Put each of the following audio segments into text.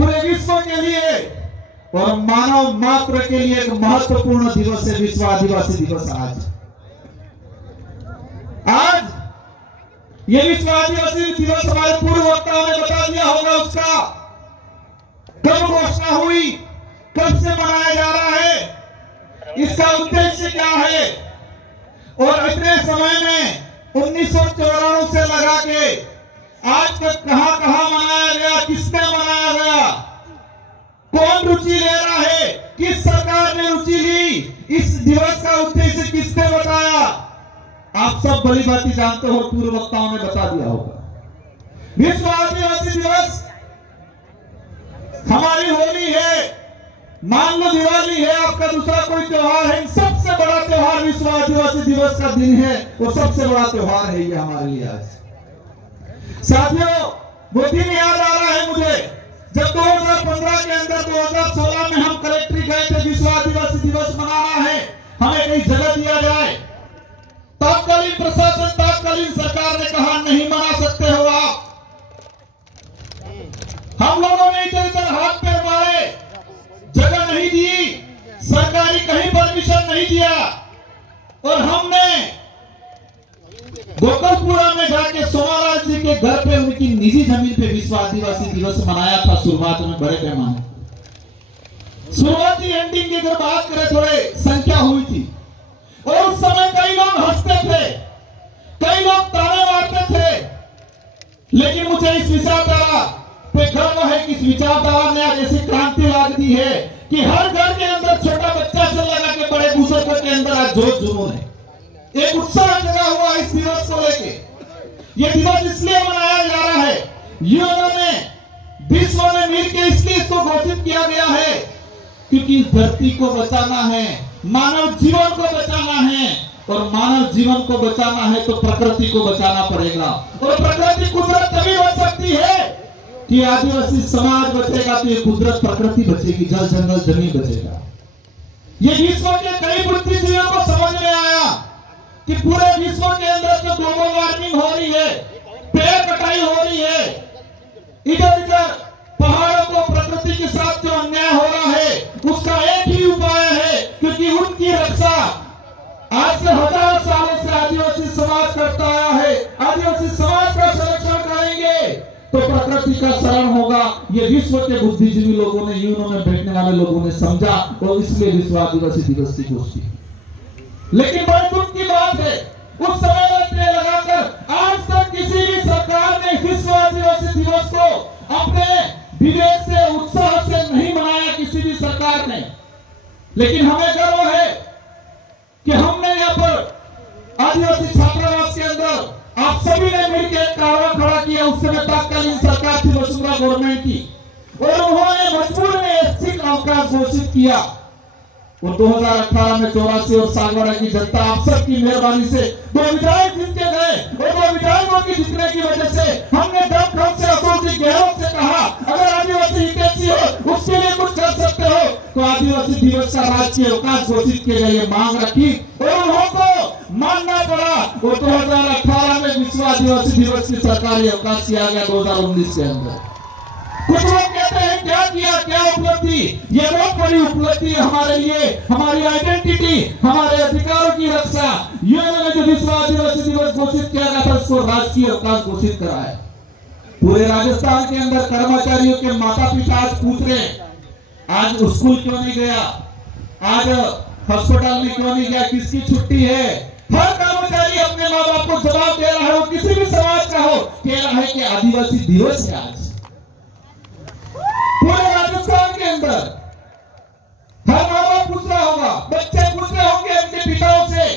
पूरे विश्व के लिए और मानव मात्र के लिए एक महत्वपूर्ण दिवस है विश्व आदिवासी दिवस। आज ये विश्व आदिवासी दिवस हमारे पूर्व वक्ताओं ने बता दिया होगा उसका कब घोषणा हुई, कब से मनाया जा रहा है, इसका उद्देश्य क्या है और इतने समय में 1994 से लगा के आज तक कहां कहां मनाया गया, किसने मनाया गया, कौन रुचि ले रहा है, किस सरकार ने रुचि ली, इस दिवस का उद्देश्य किसने बताया, आप सब बड़ी बातें जानते हो, पूर्व वक्ताओं ने बता दिया होगा। विश्व आदिवासी दिवस हमारी होली है, मान लो दिवाली है, आपका दूसरा कोई त्योहार है, सबसे बड़ा त्योहार विश्व आदिवासी दिवस का दिन है, वो सबसे बड़ा त्योहार है ये हमारे लिए आज। साथियों, वो दिन याद आ रहा है मुझे जब 2015 के अंदर 2016 में हम कलेक्ट्री गए थे, विश्व आदिवासी दिवस मनाना है, हमें कहीं जगह दिया जाए। तत्कालीन प्रशासन, तत्कालीन सरकार ने कहा नहीं मना सकते हो आप। हम लोगों ने इधर हाथ पैर मारे, जगह नहीं दी, सरकारी कहीं परमिशन नहीं दिया और हमने गोकलपुरा में जाके सोमाराज जी के घर पे उनकी निजी जमीन पे विश्व आदिवासी दिवस मनाया था शुरुआत में बड़े पैमाने। शुरुआती एंडिंग की अगर बात करें, थोड़े संख्या हुई थी और उस समय कई लोग हंसते थे, कई लोग ताने मारते थे, लेकिन मुझे इस विचारधारा पे गर्व है कि इस विचारधारा ने आज ऐसी क्रांति ला दी है कि हर घर के अंदर छोटा बच्चा से लगा के बड़े बुजुर्गों के अंदर आज जोश जुनून है, एक उत्साह जगा हुआ इस दिवस को लेके। ये दिवस इसलिए मनाया जा रहा है, यूएनओ ने विश्व में मिलकर इसलिए इसको घोषित किया गया है क्योंकि इस धरती को बचाना है, मानव जीवन को बचाना है और मानव जीवन को बचाना है तो प्रकृति को बचाना पड़ेगा और प्रकृति कुदरत तभी बच सकती है कि आदिवासी समाज बचेगा तो ये कुदरत प्रकृति बचेगी, जल जंगल जमीन बचेगा। ये विश्व के कई बुद्धिजीवियों को समझ में आया कि पूरे विश्व के अंदर जो ग्लोबल वार्मिंग हो रही है, पेड़ कटाई हो रही है, इधर उधर पहाड़ों को प्रकृति के साथ जो अन्याय हो रहा है, उसका एक ही उपाय है, क्योंकि उनकी रक्षा आज से हजारों सालों से आदिवासी समाज करता आया है। आदिवासी समाज का संरक्षण करेंगे तो प्रकृति का शरण होगा। ये विश्व के बुद्धिजीवी लोगों ने, यूएनओ में बैठने वाले लोगों ने समझा और इसलिए विश्व आदिवासी दिवस की घोषणा। लेकिन बड़े दुख की बात है, उस समय में लगाकर आज तक किसी भी सरकार ने विश्व आदिवासी दिवस को अपने विवेक से, उत्साह से नहीं मनाया, किसी भी सरकार ने। लेकिन हमें गर्व है कि हमने यहाँ पर आदिवासी छात्रावास के अंदर आप सभी ने मिलकर एक कारवा खड़ा किया। उस समय तत्कालीन सरकार थी वसुंधरा गवर्नमेंट की और उन्होंने मजबूर में ऐच्छिक अवकाश घोषित किया और 2018 में 84 और सागवाड़ा की जनता आप सबकी मेहरबानी से 2 विधायक जीत के गए और 2 विधायकों की जीतने की वजह से हमने दम खम से अशोक जी गहलोत से कहा अगर आदिवासी हितैषी हो, उसके लिए कुछ कर सकते हो तो आदिवासी दिवस का राष्ट्रीय अवकाश घोषित किया जाए, मांग रखी और उनको मानना पड़ा और 2018 में विश्व आदिवासी दिवस की सरकारी अवकाश किया गया 2019 के अंदर। कुछ लोग कहते हैं क्या किया, क्या उपलब्धि, ये बहुत बड़ी उपलब्धि है हमारे लिए, हमारी आइडेंटिटी, हमारे अधिकारों की रक्षा। यूएनओ ने जो विश्व आदिवासी दिवस घोषित किया गया था उसको राष्ट्रीय अवकाश घोषित करा है। पूरे राजस्थान के अंदर कर्मचारियों के माता पिता आज पूछ रहे हैं आज स्कूल क्यों नहीं गया, आज हॉस्पिटल में क्यों नहीं गया, किसकी छुट्टी है। हर कर्मचारी अपने माँ बाप को जवाब दे रहा है, वो किसी भी समाज का हो, कह रहा है कि आदिवासी दिवस है आज। पूरे राजस्थान के अंदर हर माँ बाप पूछ रहा होगा, बच्चे पूछ रहे होंगे अपने पिताओं से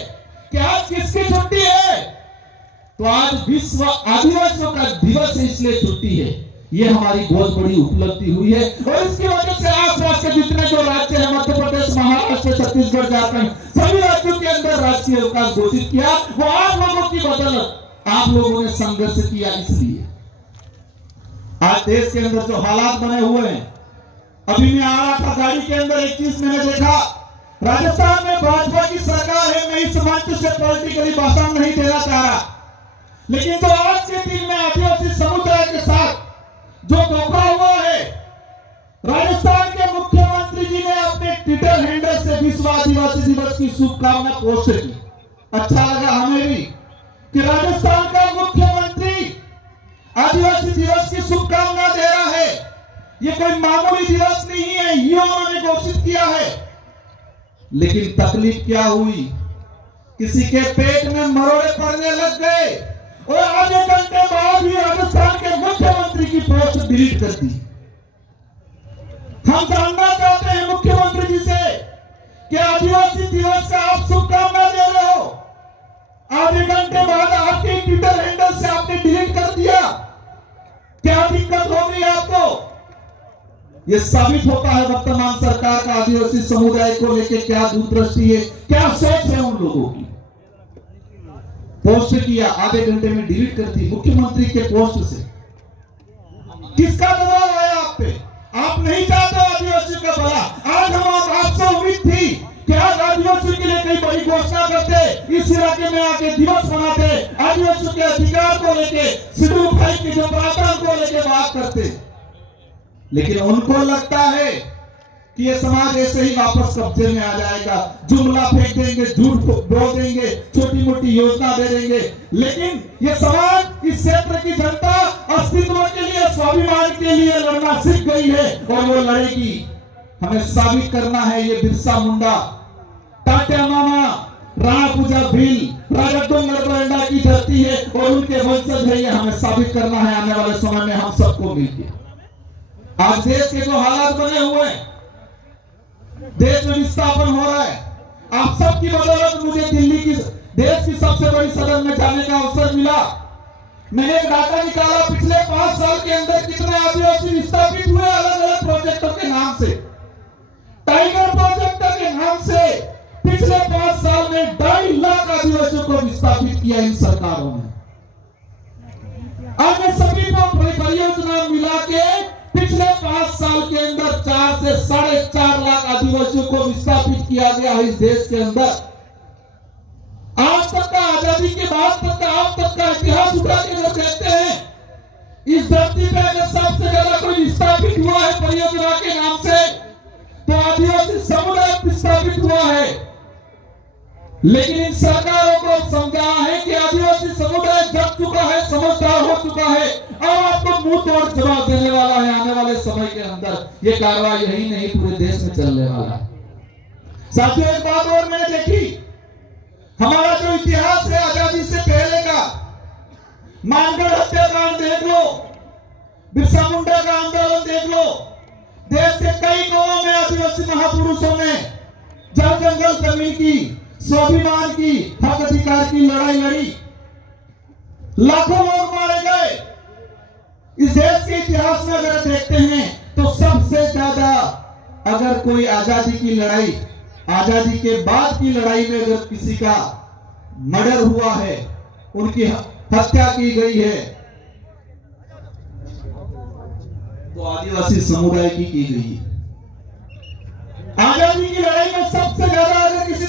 कि आज किसकी छुट्टी है, तो आज विश्व आदिवासियों का दिवस है इसलिए छुट्टी है। ये हमारी बहुत बड़ी उपलब्धि हुई है और इसकी वजह से आसपास के जितने जो राज्य है, मध्य प्रदेश, महाराष्ट्र, छत्तीसगढ़, झारखंड, सभी राज्यों के अंदर राष्ट्रीय अवकाश घोषित किया। वो आप लोगों की बदौलत, आप लोगों ने संघर्ष किया। इसलिए आज देश के अंदर जो हालात बने हुए हैं, अभी मैं आ रहा था गाड़ी के अंदर, एक चीज मैंने देखा, राजस्थान में भाजपा की सरकार है। मैं इस मंच से पॉलिटिकली भाषण नहीं देना चाह रहा, लेकिन जो आज के दिन में आदिवासी समुदाय के साथ जो धोखा हुआ है, राजस्थान के मुख्यमंत्री जी ने अपने ट्विटर हैंडल से विश्व आदिवासी दिवस की शुभकामना पोस्ट की। अच्छा लगा हमें भी कि राजस्थान का मुख्यमंत्री आदिवासी दिवस की शुभकामना दे रहा है। ये कोई मामूली दिवस नहीं है, ये उन्होंने घोषित किया है। लेकिन तकलीफ क्या हुई, किसी के पेट में मरोड़े पड़ने लग गए और आधे घंटे बाद ही राजस्थान के मुख्यमंत्री की पोस्ट डिलीट कर दी। हम जानना चाहते हैं मुख्यमंत्री जी से कि आदिवासी दिवस का आप शुभकामना दे रहे हो, आधे घंटे बाद आपके ट्विटर हैंडल से आपने डिलीट कर दिया, क्या दिक्कत हो गई आपको? यह साबित होता है वर्तमान सरकार का आदिवासी समुदाय को लेकर क्या दूरदृष्टि है, क्या सोच है उन लोगों की। पोस्ट किया, आधे घंटे में डिलीट कर दी मुख्यमंत्री के पोस्ट से। किसका दबाव आया आप पे? आप नहीं चाहते आदिवासी का भला। आज हम आपसे उम्मीद थी कि आज आदिवासी के लिए कई बड़ी घोषणा करते, इस इलाके में आके दिवस मनाते, आदिवासी के अधिकार को लेके, शेड्यूल 5 के जो प्रावधान को लेके बात करते। लेकिन उनको लगता है कि ये समाज ऐसे ही वापस कब्जे में आ जाएगा, जुमला फेंक देंगे, झूठ बोल देंगे, छोटी मोटी योजना दे देंगे। लेकिन ये समाज, इस क्षेत्र की जनता अस्तित्व के लिए, स्वाभिमान के लिए लड़ना सीख गई है और वो लड़ेगी। हमें साबित करना है ये बिरसा मुंडा, टाटा मामा, राणा पूजा भील, राजा डोंगरबरंडा की धरती है और उनके वंशज है। ये हमें साबित करना है आने वाले समय में हम सबको मिलकर। आज देश के जो हालात बने हुए हैं, देश में विस्थापन हो रहा है, आप सबकी बदौलत मुझे दिल्ली की, देश की सबसे बड़ी सदन में जाने का अवसर मिला। मैंने एक डाटा निकाला, पिछले 5 साल के अंदर कितने आदिवासी विस्थापित हुए अलग अलग प्रोजेक्टों के नाम से। टाइगर प्रोजेक्ट के नाम से पिछले 5 साल में 2.5 लाख आदिवासियों को विस्थापित किया इन सरकारों ने। अन्य सभी परियोजना मिला के पिछले 5 साल के अंदर 4 से 4.5 लाख आदिवासियों को विस्थापित किया गया है इस देश के अंदर। आज तक का, आजादी के बाद तक का, अब तक का इतिहास उठा के जब देखते हैं, इस धरती पे अगर सबसे ज्यादा कोई विस्थापित हुआ है परियोजना के नाम से तो आदिवासी समुदाय विस्थापित हुआ है। लेकिन इन सरकारों को समझा है कि आदिवासी समुदाय जग चुका है, समझदार हो चुका है, अब आपको मुंह तोड़ जवाब देने वाला है आने वाले समय के अंदर। ये कार्रवाई यही नहीं पूरे देश में चलने वाला है। साथियों, एक बात और मैंने देखी, हमारा जो इतिहास है आजादी से पहले का, मानगढ़ हत्याकांड देख लो, बिरसा मुंडा का आंदोलन देख लो, देश के कई गांवों में आदिवासी महापुरुषों ने जल जंगल जमीन की, स्वाभिमान की, हक अधिकार की लड़ाई लड़ी, लाखों लोग मारे गए। इस देश के इतिहास में अगर देखते हैं तो सबसे ज्यादा अगर कोई आजादी की लड़ाई, आजादी के बाद की लड़ाई में अगर किसी का मर्डर हुआ है, उनकी हत्या की गई है, तो आदिवासी समुदाय की गई है। आजादी की लड़ाई में सबसे ज्यादा अगर किसी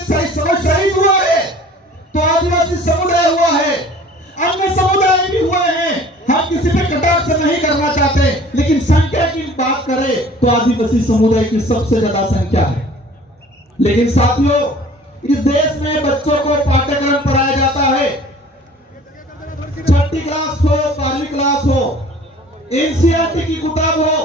शहीद हुआ है तो आदिवासी समुदाय हुआ है। अन्य समुदाय भी हुए हैं, हम किसी पे कटाक्ष नहीं करना चाहते, लेकिन संख्या की बात करें तो आदिवासी समुदाय की सबसे ज्यादा संख्या है। लेकिन साथियों, इस देश में बच्चों को पाठ्यक्रम पढ़ाया जाता है, 6ठी क्लास हो, 12वीं क्लास हो, एनसीईआरटी की किताब हो,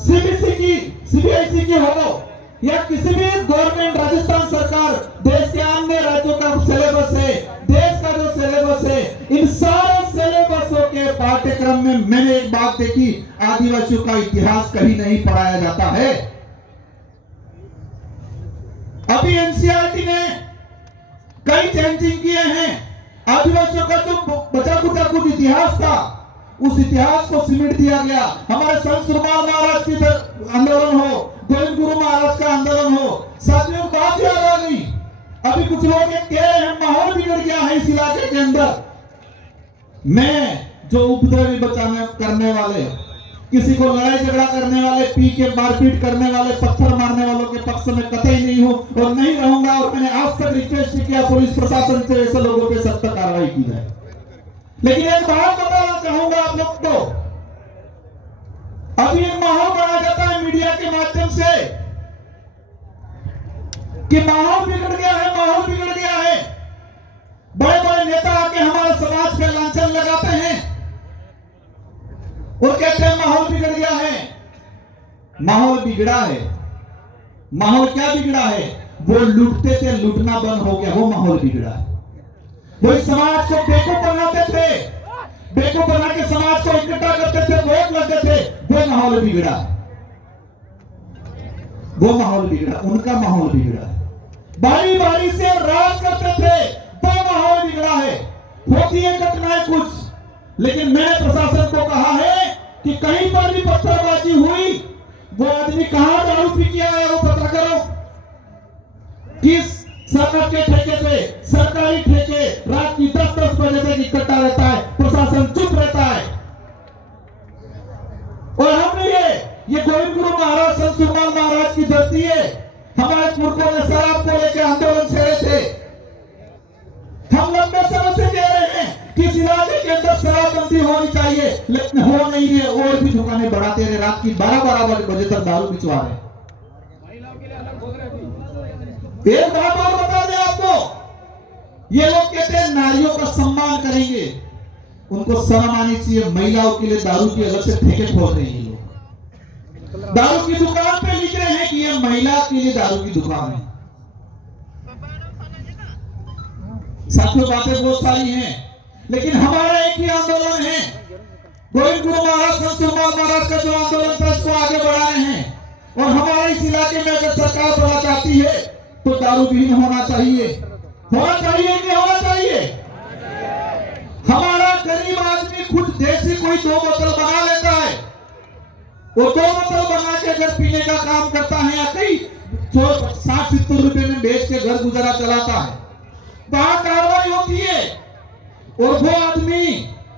सीबीएसई की हो, या किसी भी गवर्नमेंट, राजस्थान सरकार, देश के अन्य राज्यों का सिलेबस है, देश का जो सिलेबस है, इन सारे सिलेबसों के पाठ्यक्रम में मैंने एक बात देखी, आदिवासियों का इतिहास कहीं नहीं पढ़ाया जाता है। अभी एनसीईआरटी ने कई चेंजिंग किए हैं। आदिवासियों का जो बचा कुचा कुछ इतिहास था, उस इतिहास को सिमट दिया गया। हमारे संत सुरमाल महाराज की आंदोलन हो, गोविंद गुरु महाराज का आंदोलन हो, साथियों बात याद आ गई। अभी कुछ लोग कह रहे हैं माहौल बिगड़ गया है इस इलाके के अंदर। मैं जो उपद्रवी बचाने करने वाले, किसी को लड़ाई झगड़ा करने वाले, पी के मारपीट करने वाले, पत्थर मारने वालों के पक्ष में कतई नहीं हूं और नहीं रहूंगा। और मैंने आज तक रिक्वेस्ट किया पुलिस प्रशासन से ऐसे लोगों पे सख्त कार्रवाई की जाए। लेकिन एक बात बताना चाहूंगा आप लोग को, अभी एक माहौल बनाया जाता है मीडिया माध्यम से कि माहौल बिगड़ गया है, माहौल बिगड़ गया है। बड़े बड़े नेता आके हमारे समाज पे लांछन लगाते हैं और कहते हैं माहौल बिगड़ गया है। माहौल बिगड़ा है। माहौल क्या बिगड़ा है? वो लूटते थे, लूटना बंद हो गया, वो माहौल बिगड़ा। वो इस समाज को बेवकूफ बनाते थे, बेवकूफ बना के समाज को इकट्ठा करते थे, वोट लगते थे, वो माहौल बिगड़ा। वो माहौल बिगड़ा, उनका माहौल बिगड़ा। बारी बारी से राज करते थे, वो माहौल बिगड़ा है। होती है घटनाएं कुछ, लेकिन मैंने प्रशासन को कहा है कि कहीं पर भी पत्थरबाजी हुई, वो आदमी कहां दारू पी के आया वो पता करो। किस सरकार के ठेके पे, सरकारी ठेके, रात की 10-10 बजे तक इकट्ठा रहता है, प्रशासन चुप रहता है। और हमने ये गोविंद गुरु महाराज, संत सुरमाल महाराज की धरती है। हमारे पुरखों ने शराब को लेकर आंदोलन छेड़े थे। हम लंबे समय से कह रहे हैं कि इस इलाके के अंदर शराबबंदी होनी चाहिए, लेकिन हो नहीं रही है। और भी दुकानें बढ़ाते रहे, रात की 12-12 बजे तक दारू बिचवा रहे। एक बात और बता दें आपको, ये लोग कहते हैं नारियों का सम्मान करेंगे, उनको शर्म आनी चाहिए। महिलाओं के लिए दारू की अलग से ठेके खोल रहे हैं ये लोग। दारू की दुकान पे लिख रहे हैं कि ये महिला के लिए दारू की दुकान है। साथियों, बातें बहुत सारी हैं, लेकिन हमारा एक ही आंदोलन है। गोविंद गुरु महाराज, संत सुरमाल महाराज का जो आंदोलन था, उसको आगे बढ़ा रहे हैं। और हमारे इस इलाके में अगर सरकार बढ़ना चाहती है तो दारू विहीन होना चाहिए। होना चाहिए कि होना चाहिए? हमारा गरीब आदमी खुद देसी कोई 2 बोतल बना लेता है, वो 2 बोतल बना के अगर पीने का काम करता है या कई 60-70 रुपए में बेच के घर गुजारा चलाता है, वहां कार्रवाई होती है। और वो आदमी,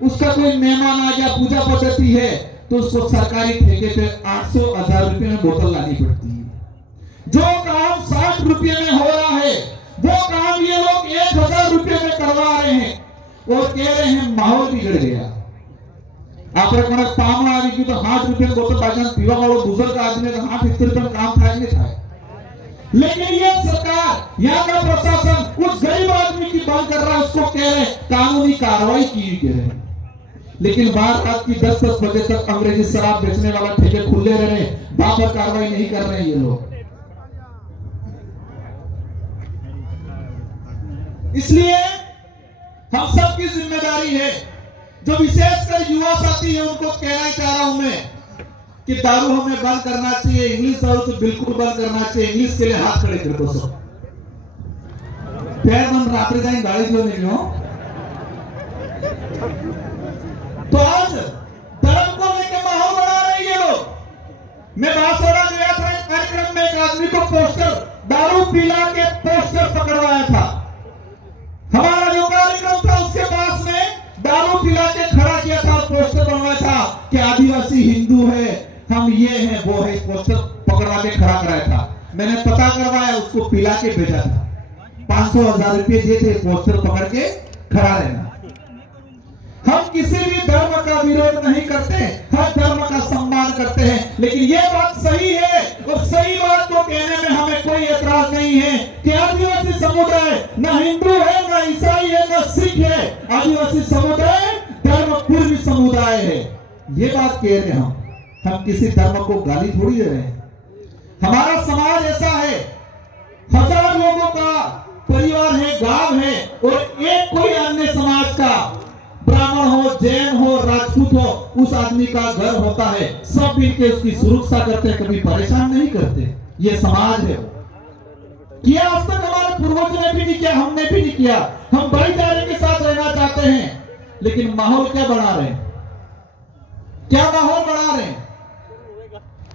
उसका कोई मेहमान आ गया, पूजा पद्धति है, तो उसको सरकारी ठेके पे 800-1000 रुपए में बोतल लानी पड़ती है। जो काम 60 रुपए में हो रहा है, वो काम ये लोग 1000 रुपए में करवा रहे हैं और कह रहे हैं माहौल बिगड़ गया। आपने कोई पामना आदमी की तो 8 रुपए में बोतल बाजार पीवा वालों बुजुर्ग आदमी का 8 रुपए में काम था नहीं था। लेकिन ये सरकार, यहाँ का प्रशासन उस गरीब आदमी की बात कर रहा है, उसको कह रहे हैं कानूनी कार्रवाई की कह रहे हैं। लेकिन बाहर रात की 10-10 बजे तक अंग्रेजी शराब बेचने वाला ठेके खुले रह रहे, वहां पर कार्रवाई नहीं कर रहे हैं ये लोग। इसलिए हम सबकी जिम्मेदारी है, जो विशेषकर युवा साथी है, उनको कहना चाह रहा हूं मैं कि दारू हमें बंद करना चाहिए। इंग्लिश दारू तो बिल्कुल बंद करना चाहिए। इंग्लिश के लिए हाथ खड़े कर दो सब। पैर बंद रात्रि जाए गाड़ी जो नहीं हो। तो आज धर्म को लेकर माहौल बना रहे हैं ये लोग। मैं बांसवाड़ा गया था, एक कार्यक्रम में एक आदमी को पोस्टर, दारू पिला के पोस्टर पकड़वाया था। हमारा जो कार्यक्रम था उसके पास में दारू पिला के खड़ा किया था, पोस्टर बनवाया था कि आदिवासी हिंदू है, हम ये हैं वो है, पोस्टर पकड़वा के खड़ा कराया था। मैंने पता करवाया, उसको पिला के भेजा था। 500-1000 रुपए दिए थे पोस्टर पकड़ के खड़ा रहना। हम किसी भी धर्म का विरोध नहीं करते, हर धर्म का सम्मान करते हैं। लेकिन ये बात सही है और सही बात को कहने में हमें कोई एतराज नहीं है कि आदिवासी समुदाय न हिंदू है, न ईसाई है, न सिख है। आदिवासी समुदाय धर्म पूर्वी समुदाय है, ये बात कह रहे हैं। हम किसी धर्म को गाली थोड़ी दे रहे हैं। हमारा समाज ऐसा है, 1000 लोगों का परिवार है, गांव है, और एक कोई अन्य समाज का, ब्राह्मण हो, जैन हो, राजपूत हो, उस आदमी का घर होता है, सब मिलकर उसकी सुरक्षा करते हैं, कभी परेशान नहीं करते। ये समाज है। किया आज तक हमारे पूर्वजों ने भी नहीं किया, हमने भी नहीं किया। हम भाईचारे के साथ रहना चाहते हैं, लेकिन माहौल क्या बना रहे हैं? क्या माहौल बना रहे हैं?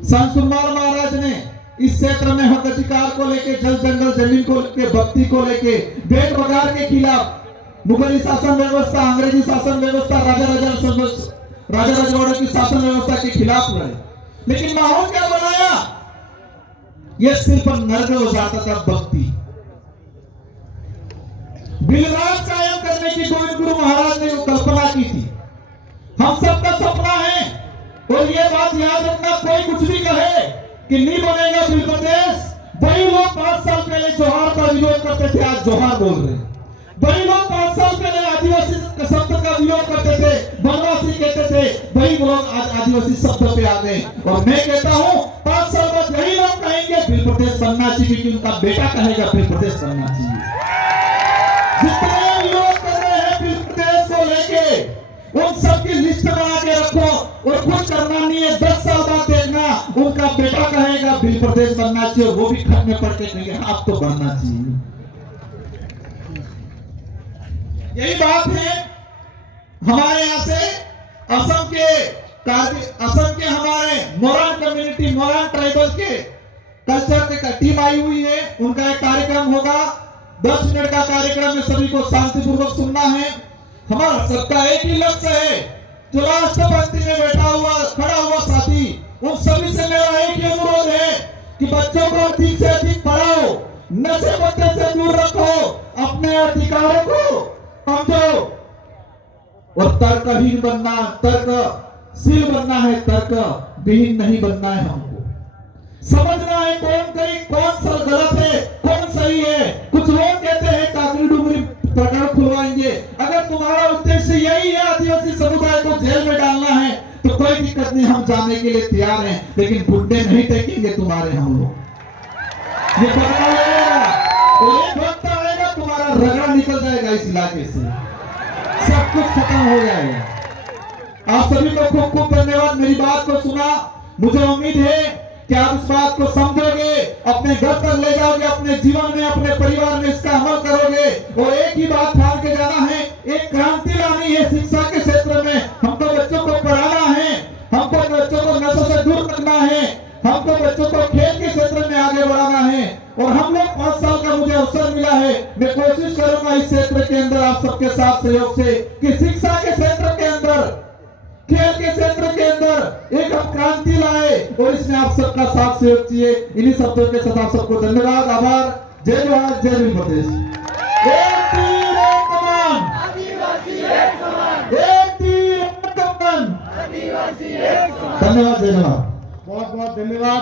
संत सुरमाल महाराज ने इस क्षेत्र में हक अधिकार को लेके, जल जंगल जमीन को लेके, भक्ति को लेके, भेद बगाड़ के खिलाफ, मुगली शासन व्यवस्था, अंग्रेजी शासन व्यवस्था, राजा रजवाड़ों की शासन व्यवस्था के खिलाफ लड़े। लेकिन माहौल क्या बनाया? यह सिर्फ नर्क हो जाता था भक्ति। बिलराज कायम करने की गोविंद गुरु महाराज ने कल्पना की थी। हम सबका सपना है, और यह बात याद रखना, कोई कुछ भी कहे, कि नहीं बनेगा बिल प्रदेश, वही लोग 5 साल पहले जोहार का विरोध करते थे, आज जोहार बोल रहे हैं। वही लोग 5 साल पहले आदिवासी शब्द का विरोध करते थे, वनवासी कहते थे, वही लोग आज आदिवासी शब्द पे आ गए। और मैं कहता हूं 5 साल बाद यही लोग कहेंगे बिल प्रदेश बनना चाहिए, क्योंकि उनका बेटा कहेगा बिल प्रदेश बनना चाहिए। जितने विरोध कर रहे हैं बिल प्रदेश को लेके, उन सबकी लिस्ट बना के रखो और कुछ करना नहीं है। 10 साल बाद देखना उनका बेटा कहेगा बिल प्रदेश बनना चाहिए, वो भी खत में पढ़ के कहेंगे आप तो बनना चाहिए। यही बात है हमारे यहाँ से असम के हमारे मोरान कम्युनिटी, मोरान ट्राइबल के कल्चर के टीम आई हुई है। उनका एक कार्यक्रम होगा, 10 मिनट का कार्यक्रम में सभी को शांतिपूर्वक सुनना है। हमारा सबका एक ही लक्ष्य है, जो राष्ट्रपति में खड़ा हुआ साथी, उन सभी से मेरा एक ही अनुरोध है कि बच्चों को अधिक से अधिक पढ़ाओ, नशे पत्ते से दूर रखो, अपने अधिकारों को समझो और तर्कहीन बनना, तर्कशील बनना है, तर्क विहीन नहीं बनना है। हमको समझना है कौन गलत है, कौन सही है। कुछ लोग कहते हैं काकरी डुंगरी प्रकरण खुलवाएंगे। अगर तुम्हारा उद्देश्य यही है आदिवासी समुदाय को जेल में डालना है तो कोई दिक्कत नहीं, हम जाने के लिए तैयार हैं, लेकिन गुंडे नहीं टेकेंगे तुम्हारे हम लोग। ये पकड़ा लेगा और एक वक्त आएगा तुम्हारा रगड़ा निकल जाएगा इस इलाके से, सब कुछ खत्म हो जाएगा। आप सभी को खूब खूब धन्यवाद, मेरी बात को सुना। मुझे उम्मीद है कि आप इस बात को समझोगे, अपने घर तक ले जाओगे, अपने जीवन में, अपने परिवार में इसका अमल करोगे। और एक ही बात ठान के जाना है, एक क्रांति लानी है शिक्षा के क्षेत्र में। हमको बच्चों को पढ़ाना है, हमको बच्चों को नशों से दूर रखना है, हमको बच्चों को खेल के क्षेत्र में आगे बढ़ाना है। और हम लोग 5 साल का मुझे अवसर मिला है, मैं कोशिश करूंगा इस क्षेत्र के अंदर आप सबके साथ सहयोग से कि शिक्षा के क्षेत्र के अंदर, खेल के क्षेत्र के अंदर एक हम क्रांति लाए और इसमें आप सबका साथ सहयोग चाहिए। इन्हीं शब्दों के साथ आप सबको धन्यवाद, आभार। जय जवाहर, जय भीम प्रदेश। एक तीर एक कमान, आदिवासी एक समान। एक तीर एक कमान, आदिवासी एक समान। धन्यवाद, जय जवाहर। बहुत बहुत धन्यवाद।